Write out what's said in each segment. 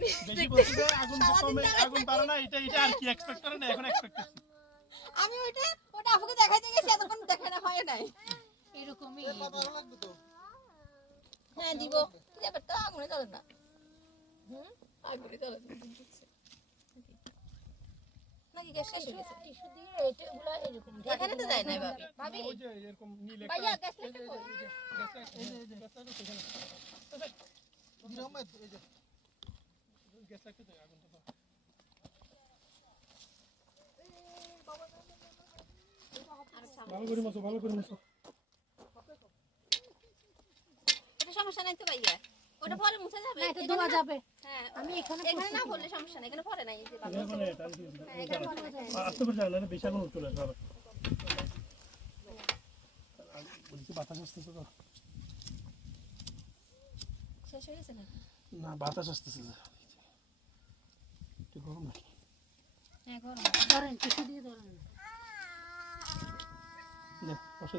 বেশি বলতে আগুন কমে আগুন পারে না এটা আর কি এক্সপেক্ট করে না এখন এক্সপেক্ট করছি আমি ওটা আপুকে দেখাইতে গেছি এতক্ষণ দেখানো হয় নাই এরকমই হ্যাঁ দিব কি ব্যাপার তো আগুনে জ্বলে না আগুনে জ্বলে নাকি গ্যাস শেষ হয়ে গেছে টিস্যু দিয়ে এটাগুলো এরকম এখানে তো যায় না ভাবি ওই যে এরকম নীল একটা ভাইয়া গ্যাস লেখা কই গ্যাসটা তো সেখানে এই যে গ্যাস রাখতে তো আগুনটা তো ভালো করে মাছো এটা সমস্যা নাই তো ভাইয়া ওটা পরে মুছে যাবে না এটা ধোয়া যাবে হ্যাঁ আমি এখানে এখানে না বললে সমস্যা নাই এখানে পরে নাই এই যে বাবা আস্তে করে যাবে না বেশি আগুন চলে আসবে বলছি বাতাস আসতেছে তো শেষ হয়ে গেছে না না বাতাস আসতেছে একটু গরম নাকি হ্যাঁ গরম ধরেন টিস্যু দিয়ে ধরেন নে বসে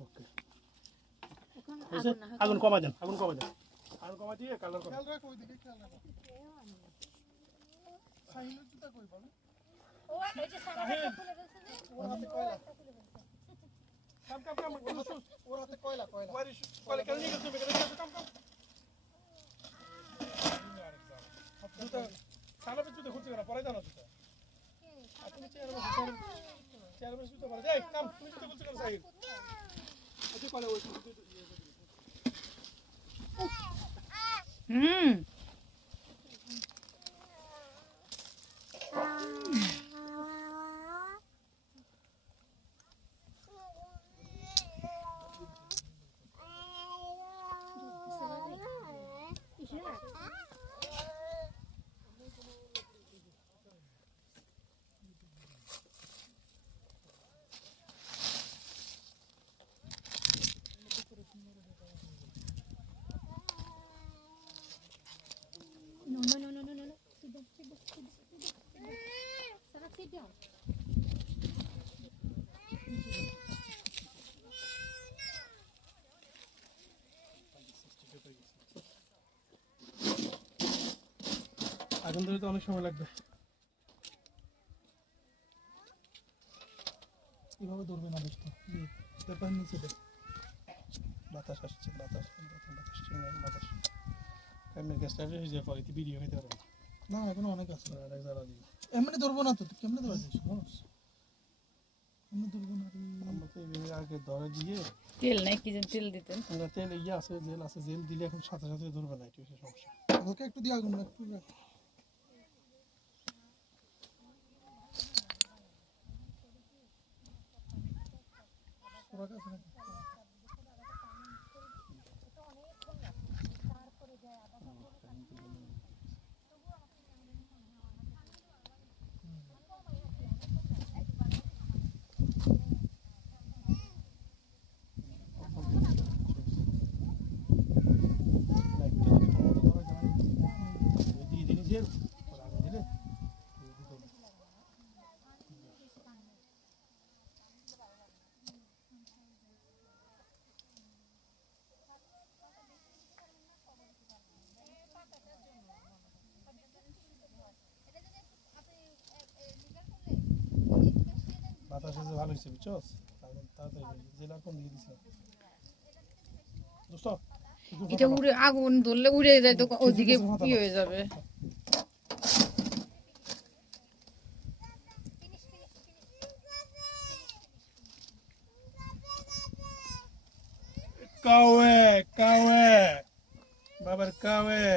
ওকে এখন আগুন কমা দেন আগুন কমা দিয়ে কালার করুন ও এই যে সাইডটা খুলে ফেলছে কাম ওর হাতে কয়লা কয়লা কেন নিয়ে গেছো মেকানিক কাম জুতা সালাবে জুতা খুঁজে না পরে জানো জুতা আপনি চেয়ারে জুতা পরে যাই কাম তুমি জুতা খুঁজে কেন সাইড আচ্ছা কয়লা ওই No. Sit down. আগুন ধরে তো অনেক সময় লাগবে কিভাবে ধরবে না দেখতে পেপার নিচে দেখ বাতাস আসছে বাতাস এমনি গ্যাসটা হয়ে যায় পরে ভিডিও হইতে পারবে না এখন অনেক আছে আরেক জ্বালা দিই এমনি ধরবো না তো তুই কেমনে ধরে দিস এমনি ধরবো না আমরা তো এইভাবে আগে ধরে দিয়ে তেল নাই কি যেন তেল দিতেন আমরা তেল ইয়ে আছে জেল দিলে এখন সাথে সাথে ধরবে না এটা সমস্যা ওকে একটু দিয়ে আগুন একটু ওরা কাছে বাতাস এসে ভালো হয়েছে বুঝছো তাড়াতাড়ি জেলা কম দিয়ে দিছে দোস্ত এটা উড়ে আগুন ধরলে উড়ে যায় তো ওইদিকে কি হয়ে যাবে কাওয়ে বাবার কাওয়ে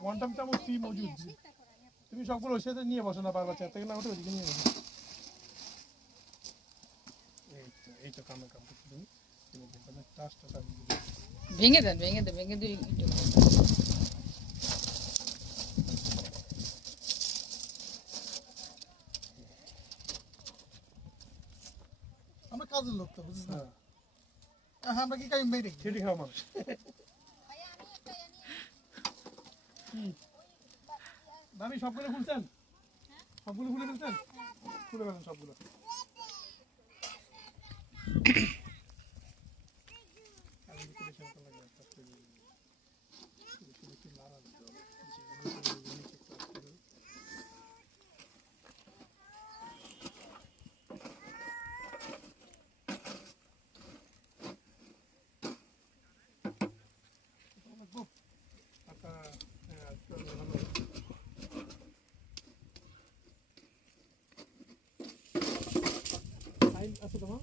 ওয়ান্টাম চামচ টি মজুদ তুমি সবগুলো ওই সাথে নিয়ে বসো না বারবার চেয়ার থেকে না ওঠে ওইদিকে নিয়ে বসো এই তো কাম করতে তুমি টাচটা ভেঙে দেন ভেঙে দিই আমরা কাজের লোক তো বুঝছিস না আমরা কি কাইম বাইরে খেটে খাওয়া মানুষ ভাবি সবগুলো খুলছেন সবগুলো খুলে ফেলছেন খুলে ফেলেন সবগুলো। আমি একটু বেশি মতো লাগবে, একটা করে দিই। একটু বেশি লাড়া দিতে হবে। নিচে ক্লাস করে। লাগবো? আটা, হ্যাঁ, একটু ভালো। সাইন আছে তোমার?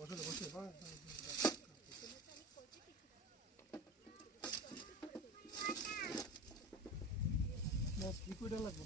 বসে বসে লিকুইড লাগবে।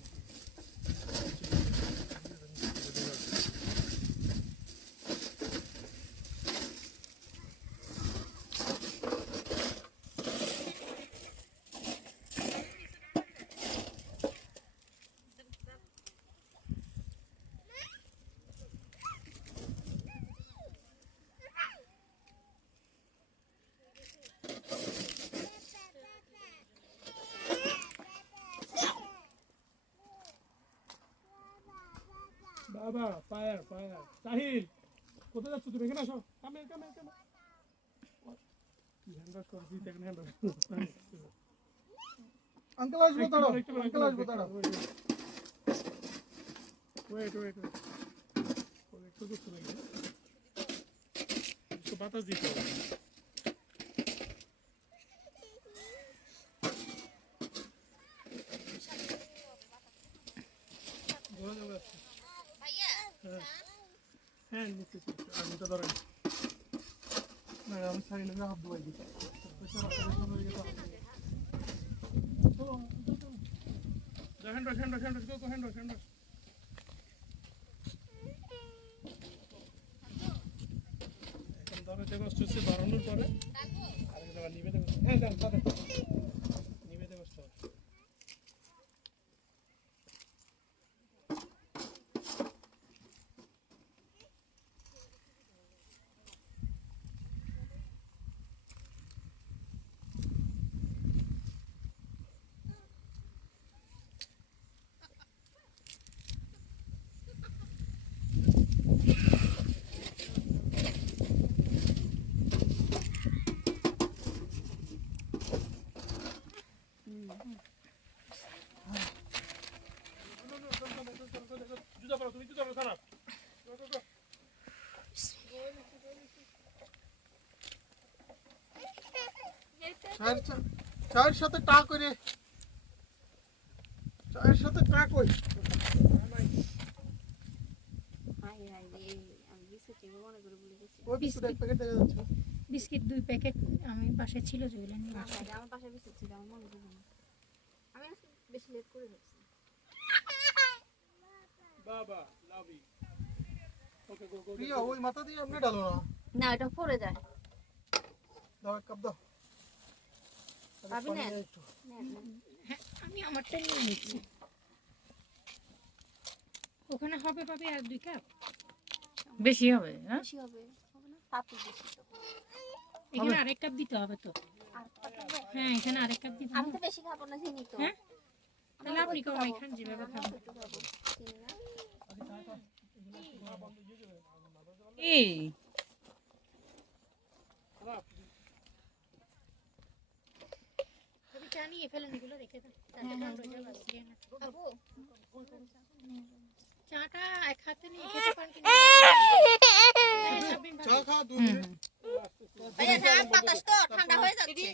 বাবা ফায়ার ফায়ার সাহিল কোথায় যাচ্ছ তুমি? এখানে আসো। কামে কামে কামে হ্যান্ড ওয়াশ করো, দিতে এখন হ্যান্ড ওয়াশ अंकल आज बता रहा अंकल आज बता रहा ওয়েট ওয়েট ওয়েট একটু কিছু লাগে একটু বাতাস দিতে হবে। ধরে যাবে হ্যাঁ নিতে আগুনটা ধরেন না, আমি সারি লেগে হাত ধোয়াই দিচ্ছি। Hand wash hand wash hand wash গো হ্যান্ড ওয়াশ হ্যান্ড ওয়াশ। এখন ধরে যে কষ্ট হচ্ছে ধরানোর পরে আরেক জায়গা নিবে দেবে। হ্যাঁ যান তাদের নিবে দেবে কষ্ট। জুতা পরো তুমি, জুতা পরো খারাপ। चार साथे टा करे चार साथे टा কই হাই হাই রে আমি বিস্কুট মনে করে বলে গেছি ওই বিস্কুট এক প্যাকেট দেখা যাচ্ছে। বিস্কিট 2 প্যাকেট আমি বাসায় ছিল যেগুলো নিয়ে আসছি। আমার পাশে বিস্কুট ছিল আমার মনে পড়ে না আমি বেশি লেট করে ফেলছি বাবা লাভ ইউ। ওকে গো গো প্রিয়া ওই মাথা দিয়ে আপনি ডালো না, না এটা পড়ে যায় দাও এক কাপ দাও। পাবি না একটু হ্যাঁ আমি আমারটা নিয়ে নিচ্ছি। ওখানে হবে পাবে আর 2 কাপ বেশি হবে। হ্যাঁ বেশি হবে হবে না পাপি বেশি তো এখানে আরেক কাপ দিতে হবে তো। আর কত হবে? হ্যাঁ এখানে আরেক কাপ দিতে আমি হবে। তো বেশি খাবো না চিনি তো হ্যাঁ তাহলে আপনি কমাই খান যেভাবে খাবেন। একটু খাবো চিনি না এই তুমি চা নিয়ে ফেলেন, এগুলো রেখে দেন। বাবু চাটা এক হাতে নিয়ে খেতে পারেন কিনা? চা খা 2 মিনিট ভাইয়া চা বাতাস তো ঠান্ডা হয়ে যাচ্ছে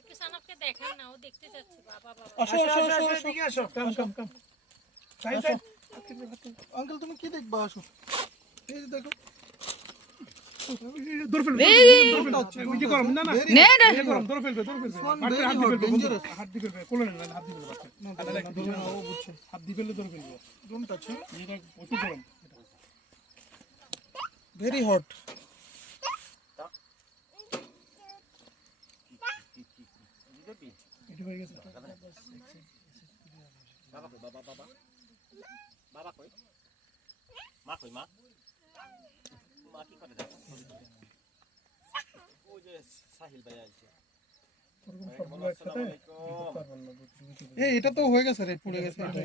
একটু সানাপকে দেখান না, ও দেখতে যাচ্ছে। বাবা বাবা আসো আসো আসো এদিকে আসো। কাম কাম কাম সাইড সাইড। अंकल তুমি কি দেখবা আসো এই যে দেখো দৌড় ফেলবে ওই যে গরম না না নে না এই গরম দৌড় ফেলবে দৌড় ফেলবে হাত দিয়ে ফেলবে ডেঞ্জারাস হাত দিয়ে ফেলবে কোলে না হাত দিয়ে ফেলবে ও বুঝছে হাত দিয়ে ফেললে দৌড় ফেলবে। ডোন্ট টাচ এটা প্রচুর গরম ভেরি হট এটা হয়ে গেছে। বাবা কই বাবা বাবা বাবা কই মা কই মা মা কি করে দেখো ওই যে সাহিল ভাই আইছে সবগুলো একসাথে দিতে পারবেন না, বুঝতে এটা তো হয়ে গেছে রে, পুড়ে গেছে এটা।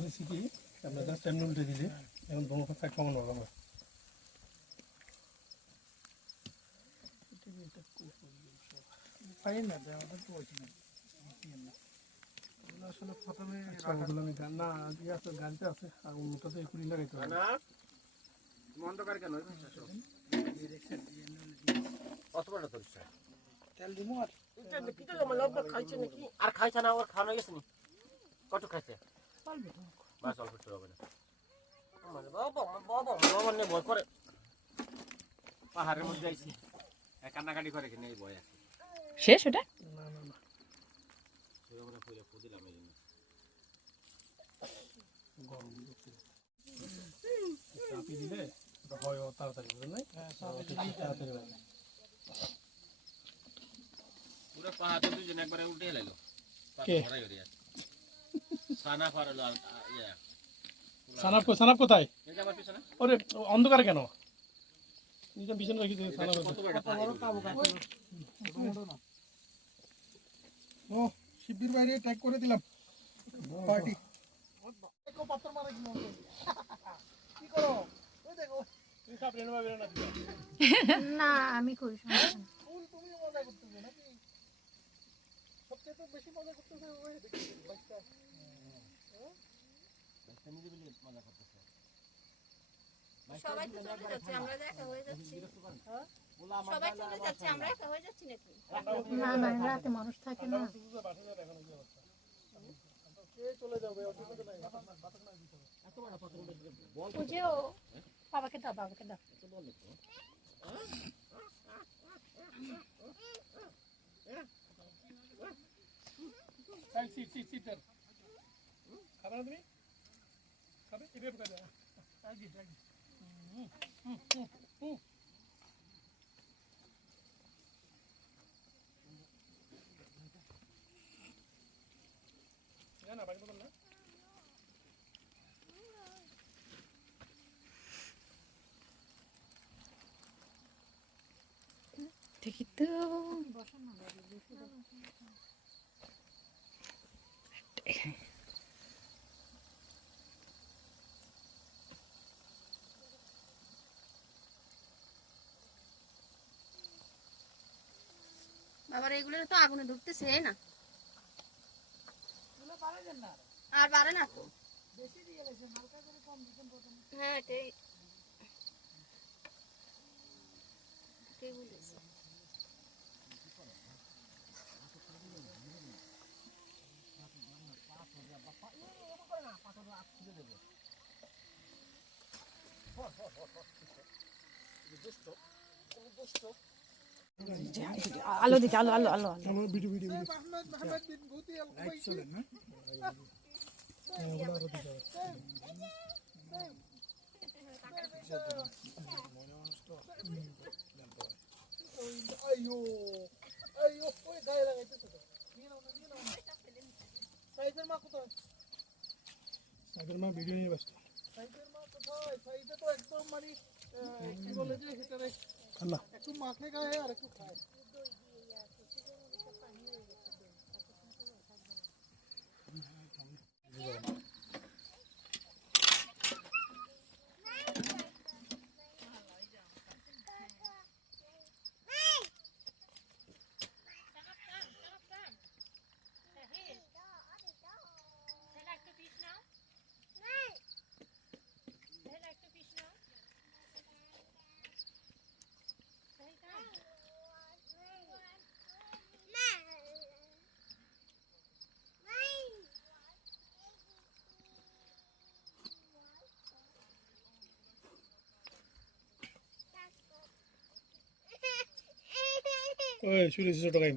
হয়েছে কি আমরা জাস্ট এমনি উল্টে দিলে এখন ধোঁয়া থাক কমানো হবে আমরা। পাই না যে আমাদের তো হয়েছে না, ওগুলো আসলে প্রথমে আচ্ছা, ওগুলো আমি না ইয়ে আছে, গাড়িতে আছে, আর অন্যটাতে এখনই লাগাইতে হবে। না অন্ধকার কেন অত বড় তোর তেল দিমু আর আর খাইছে না ওর খাওয়ানো গেছে নি কত খাইছে বাস অল্প একটু হবে না বাবা নিয়ে ভয় করে পাহাড়ের মধ্যে আইছি কান্নাকাটি করে কিনে এই ভয় আছে শেষ ওটা না না না সেরকম ফুলে ফুদিলাম এই জন্য গরম দিচ্ছে, চাপি দিলে ওটা হয় তাড়াতাড়ি, বুঝলেন নাই? তাড়াতাড়ি হয়। পুরো পাহাড় দুজন একবারে উল্টে লাইলো কে? সানা ফারলো ইয়া সানাপ কোথায়? এই যে আমার পিছনে ওরে অন্ধকার কেন? নিজে পিছনে রেখে দিয়ে সানাপ কত বড় পাহাড় ও শিবির বাইরে ট্যাগ করে দিলাম পার্টি। পাথর মারা কি করো? ওই দেখো তুই সব রেনো ভাবে না দিও। না আমি করি সমস্যা নেই। ফুল তুমিও মজা করতেছো নাকি? সবচেয়ে তো বেশি মজা করতেছে ওই দেখি বাচ্চা। মজা করতেছে সবাই তো চলে যাচ্ছে, আমরা একা হয়ে যাচ্ছি। সবাই চলে যাচ্ছে, আমরা একা হয়ে যাচ্ছি নাকি? না না রাতে মানুষ থাকে না। বাসা যায় এখন কি অবস্থা? কে চলে যাবে? অসুবিধা নাই। বুঝেও বাবাকে দাও, বাবাকে দাও। সিট খাবে না তুমি? খাবে? এভাবে খাবে। না বাকি বল না। দেখি তো বাবার এগুলো তো আগুনে ঢুকতেছে না, আর বাড়ে না তো। হ্যাঁ এটাই এটাই বলেছি। আলো দিকে আলো আলো আলো আমার ভিডিও ভিডিও আহমেদ আহমেদ বিন ভূতি আল কুবাইসি না। আইয়ো আইয়ো ওই গায়ে লাগাইতেছে তো। নিয়ে নাও না সাইদের মা কোথায়? সাগর মা ভিডিও নিয়ে ব্যস্ত। সাইদের মা কোথায়? সাইদে তো একদম মানে কি বলে যে সেটারে ঠান্ডা একটু মাখে গায়ে আর একটু খায়। ওই শুনেছি ছোট গাইম